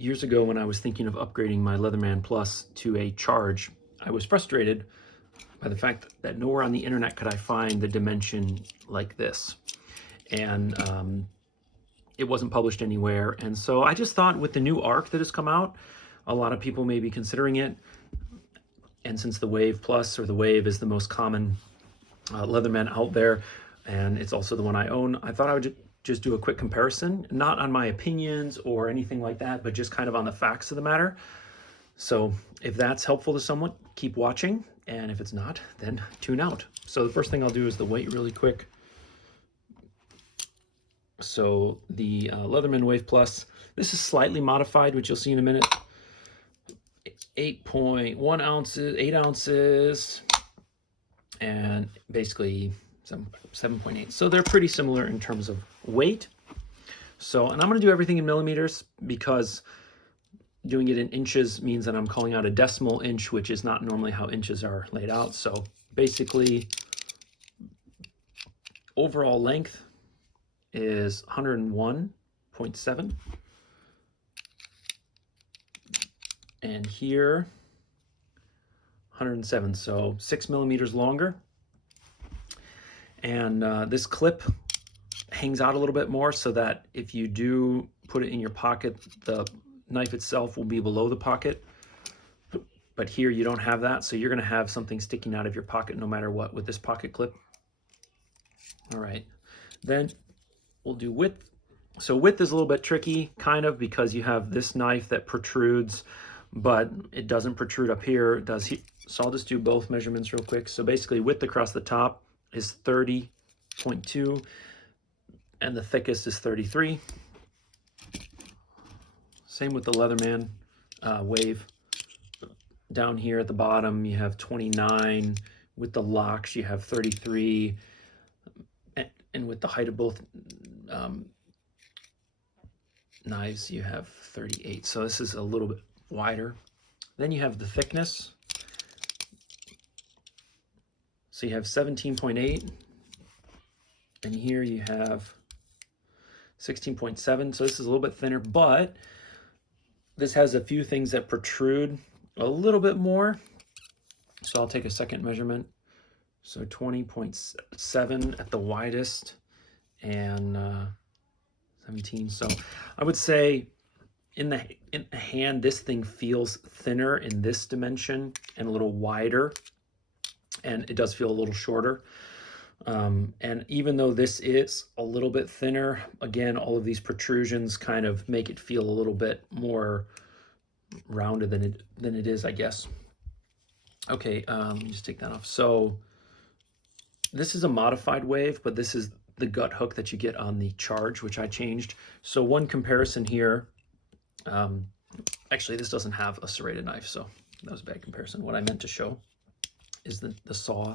Years ago, when I was thinking of upgrading my Leatherman Plus to a charge, I was frustrated by the fact that nowhere on the internet could I find the dimension like this. And it wasn't published anywhere. And so I just thought with the new ARC that has come out, a lot of people may be considering it. And since the Wave Plus or the Wave is the most common Leatherman out there, and it's also the one I own, I thought I would just do a quick comparison, not on my opinions or anything like that, but just kind of on the facts of the matter. So if that's helpful to someone, keep watching. And if it's not, then tune out. So the first thing I'll do is the weight really quick. So the Leatherman Wave Plus, this is slightly modified, which you'll see in a minute. 8.1 ounces, 8 ounces, and basically 7.8. So they're pretty similar in terms of weight. So, and I'm going to do everything in millimeters because doing it in inches means that I'm calling out a decimal inch, which is not normally how inches are laid out. So basically, overall length is 101.7. And here, 107, so 6 millimeters longer. And this clip hangs out a little bit more so that if you do put it in your pocket, the knife itself will be below the pocket. But here you don't have that, so you're going to have something sticking out of your pocket no matter what with this pocket clip. All right, then we'll do width. So width is a little bit tricky, kind of, because you have this knife that protrudes, but it doesn't protrude up here. It does here. So I'll just do both measurements real quick. So basically width across the top is 30.2 and the thickest is 33. Same with the Leatherman Wave. Down here at the bottom you have 29. With the locks you have 33, and with the height of both knives you have 38. So this is a little bit wider. Then you have the thickness. So you have 17.8, and here you have 16.7. So this is a little bit thinner, but this has a few things that protrude a little bit more. So I'll take a second measurement. So 20.7 at the widest, and 17. So I would say in the hand, this thing feels thinner in this dimension and a little wider, and it does feel a little shorter. And even though this is a little bit thinner, again, all of these protrusions kind of make it feel a little bit more rounded than it is, I guess. Okay, let me just take that off. So this is a modified Wave, but this is the gut hook that you get on the Charge, which I changed. So one comparison here, actually this doesn't have a serrated knife, so that was a bad comparison. What I meant to show is the saw.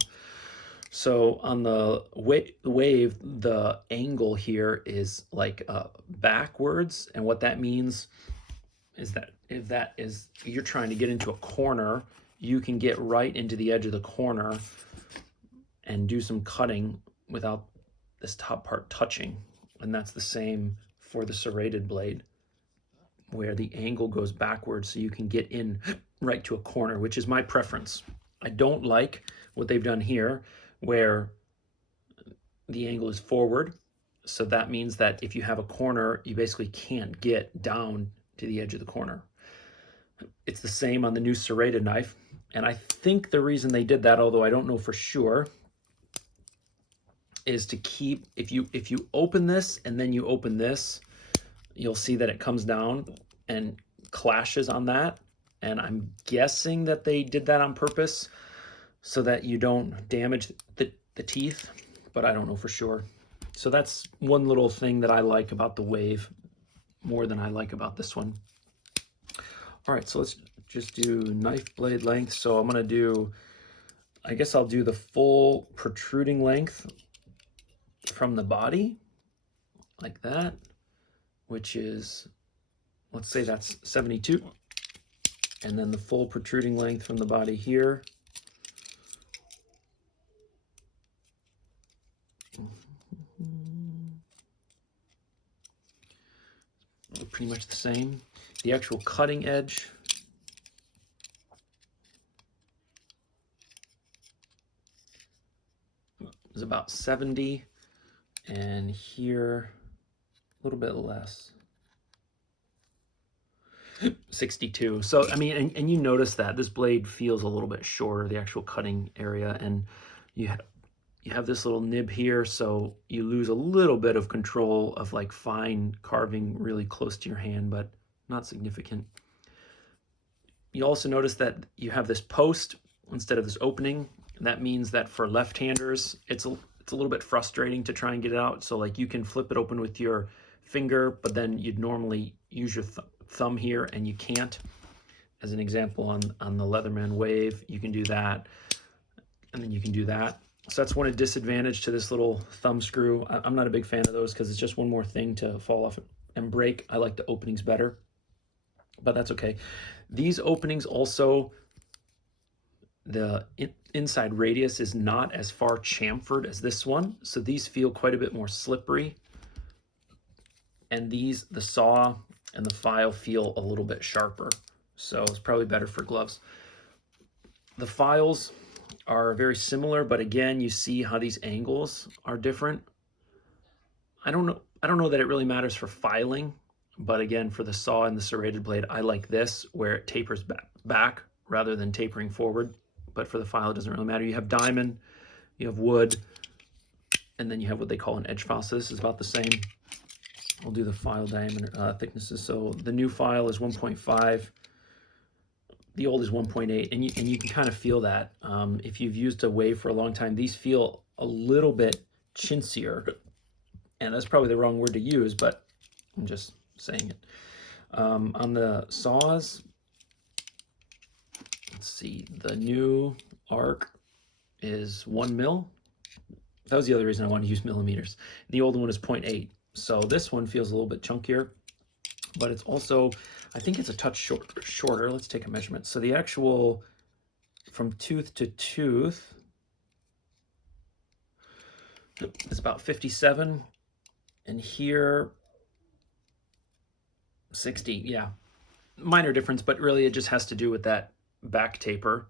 So on the Wave, the angle here is like backwards, and what that means is that if you're trying to get into a corner, you can get right into the edge of the corner and do some cutting without this top part touching. And that's the same for the serrated blade, where the angle goes backwards so you can get in right to a corner, which is my preference. I don't like what they've done here, where the angle is forward. So that means that if you have a corner, you basically can't get down to the edge of the corner. It's the same on the new serrated knife. And I think the reason they did that, although I don't know for sure, is to keep, if you open this and then you open this, you'll see that it comes down and clashes on that. And I'm guessing that they did that on purpose so that you don't damage the teeth, but I don't know for sure. So that's one little thing that I like about the Wave more than I like about this one. All right, so let's just do knife blade length. So I'm gonna do, I guess I'll do the full protruding length from the body, like that, which is, let's say that's 72. And then the full protruding length from the body here. Pretty much the same. The actual cutting edge is about 70, and here a little bit less, 62. So I mean, and you notice that this blade feels a little bit shorter, the actual cutting area, and you have this little nib here, so you lose a little bit of control of like fine carving really close to your hand, but not significant. You also notice that you have this post instead of this opening. That means that for left-handers, it's a little bit frustrating to try and get it out. So like you can flip it open with your finger, but then you'd normally use your thumb here, and you can't. As an example, on the Leatherman Wave, you can do that, and then you can do that. So that's one disadvantage to this little thumb screw. I'm not a big fan of those because it's just one more thing to fall off and break. I like the openings better, but that's okay. These openings also, the inside radius is not as far chamfered as this one, so these feel quite a bit more slippery. And these, the saw and the file, feel a little bit sharper, so it's probably better for gloves. The files are very similar, but again, you see how these angles are different. I don't know that it really matters for filing, but again, for the saw and the serrated blade, I like this where it tapers back rather than tapering forward. But for the file, it doesn't really matter. You have diamond, you have wood, and then you have what they call an edge file. So this is about the same. We'll do the file diameter thicknesses. So the new file is 1.5. The old is 1.8, and you can kind of feel that. If you've used a Wave for a long time, these feel a little bit chintzier, and that's probably the wrong word to use, but I'm just saying it. On the saws, let's see, the new ARC is 1 mil. That was the other reason I wanted to use millimeters. The old one is 0.8, so this one feels a little bit chunkier, but it's also, I think it's a touch shorter. Let's take a measurement. So the actual, from tooth to tooth, is about 57, and here 60. Yeah, minor difference, but really it just has to do with that back taper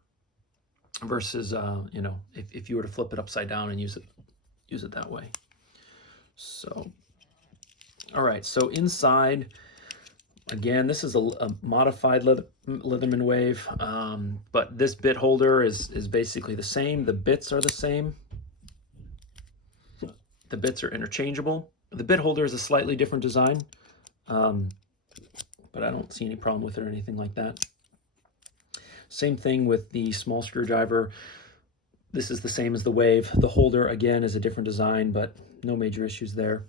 versus you know, if you were to flip it upside down and use it that way. So all right, so inside, again, this is a modified Leatherman Wave, but this bit holder is basically the same. The bits are the same. The bits are interchangeable. The bit holder is a slightly different design, but I don't see any problem with it or anything like that. Same thing with the small screwdriver. This is the same as the Wave. The holder, again, is a different design, but no major issues there,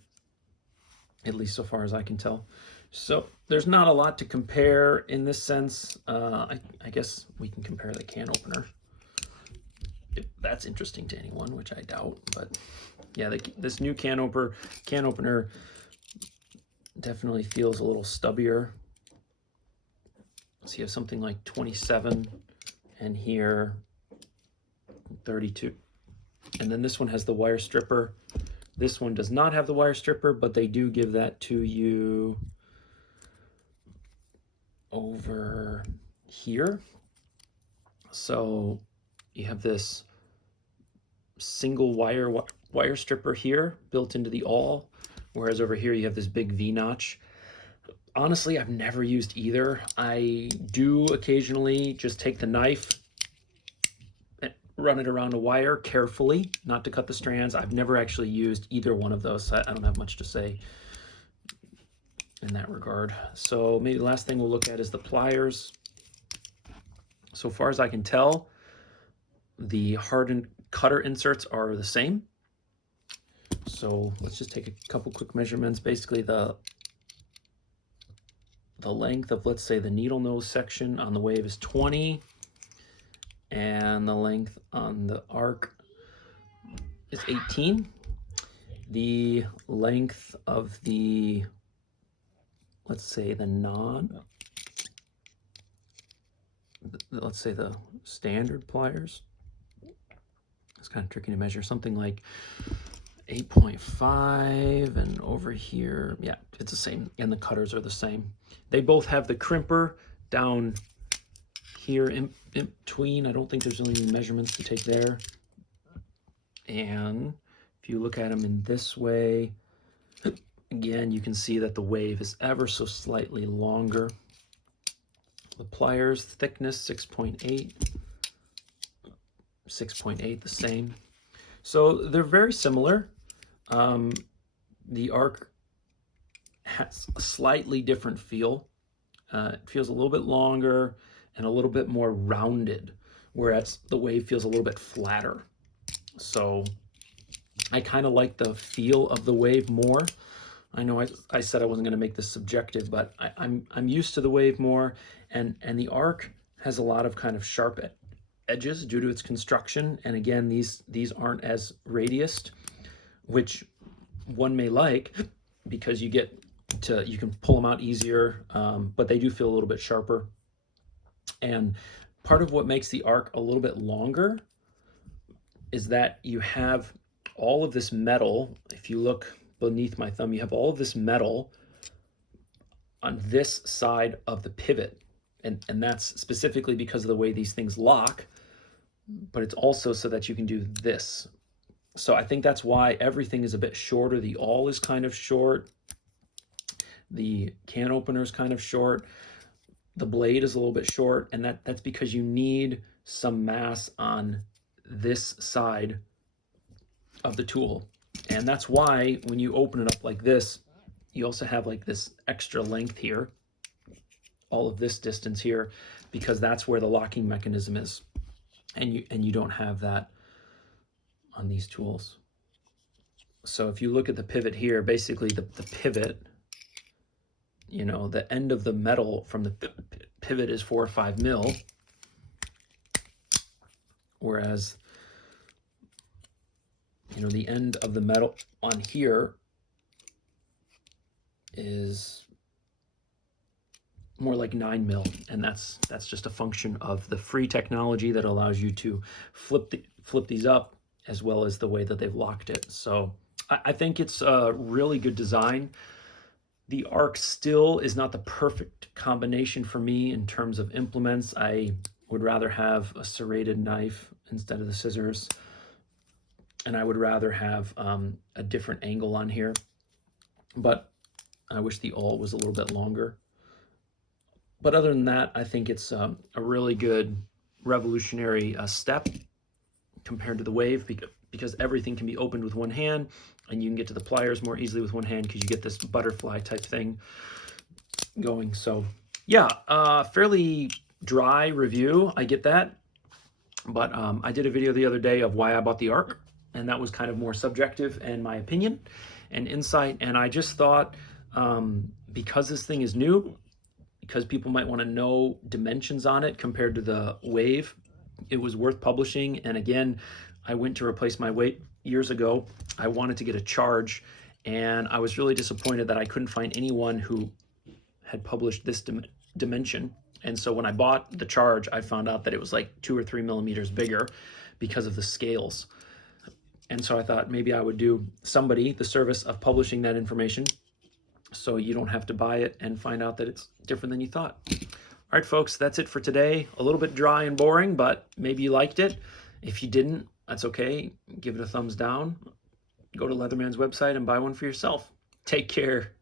at least so far as I can tell. So there's not a lot to compare in this sense. I guess we can compare the can opener, if that's interesting to anyone, which I doubt. But yeah, this new can opener definitely feels a little stubbier. So you have something like 27, and here 32. And then this one has the wire stripper. This one does not have the wire stripper, but they do give that to you over here. So you have this single wire stripper here built into the awl, whereas over here you have this big V-notch. Honestly, I've never used either. I do occasionally just take the knife and run it around a wire carefully, not to cut the strands. I've never actually used either one of those, so I don't have much to say in that regard. So maybe the last thing we'll look at is the pliers. So far as I can tell, the hardened cutter inserts are the same. So let's just take a couple quick measurements. Basically the length of, let's say, the needle nose section on the Wave is 20, and the length on the ARC is 18. The length of the, let's say, let's say the standard pliers, it's kind of tricky to measure, something like 8.5, and over here, yeah, it's the same, and the cutters are the same. They both have the crimper down here in between. I don't think there's really any measurements to take there. And if you look at them in this way, again, you can see that the wave is ever so slightly longer. The pliers thickness 6.8, 6.8, the same. So they're very similar. The ARC has a slightly different feel. It feels a little bit longer and a little bit more rounded, whereas the wave feels a little bit flatter. So I kind of like the feel of the wave more. I know I said I wasn't going to make this subjective, but I'm used to the wave more, and the ARC has a lot of kind of sharp edges due to its construction. And again, these aren't as radiused, which one may like because you can pull them out easier, but they do feel a little bit sharper. And part of what makes the ARC a little bit longer is that you have all of this metal. If you look beneath my thumb, you have all of this metal on this side of the pivot. And that's specifically because of the way these things lock, but it's also so that you can do this. So I think that's why everything is a bit shorter. The awl is kind of short. The can opener is kind of short. The blade is a little bit short, and that's because you need some mass on this side of the tool. And that's why when you open it up like this, you also have like this extra length here, all of this distance here, because that's where the locking mechanism is. And you don't have that on these tools. So if you look at the pivot here, basically the pivot, you know, the end of the metal from the pivot is 4 or 5 mil, whereas, you know, the end of the metal on here is more like 9 mil, and that's just a function of the free technology that allows you to flip these up, as well as the way that they've locked it. So I think it's a really good design. The ARC still is not the perfect combination for me in terms of implements. I would rather have a serrated knife instead of the scissors, and I would rather have a different angle on here, but I wish the awl was a little bit longer. But other than that, I think it's a really good revolutionary step compared to the wave, because everything can be opened with one hand, and you can get to the pliers more easily with one hand because you get this butterfly type thing going. So yeah, fairly dry review, I get that. But I did a video the other day of why I bought the ARC, and that was kind of more subjective and my opinion and insight. And I just thought, because this thing is new, because people might want to know dimensions on it compared to the wave, it was worth publishing. And again, I went to replace my weight years ago. I wanted to get a charge, and I was really disappointed that I couldn't find anyone who had published this dimension. And so when I bought the charge, I found out that it was like 2 or 3 millimeters bigger because of the scales. And so I thought maybe I would do somebody the service of publishing that information, so you don't have to buy it and find out that it's different than you thought. All right, folks, that's it for today. A little bit dry and boring, but maybe you liked it. If you didn't, that's okay. Give it a thumbs down. Go to Leatherman's website and buy one for yourself. Take care.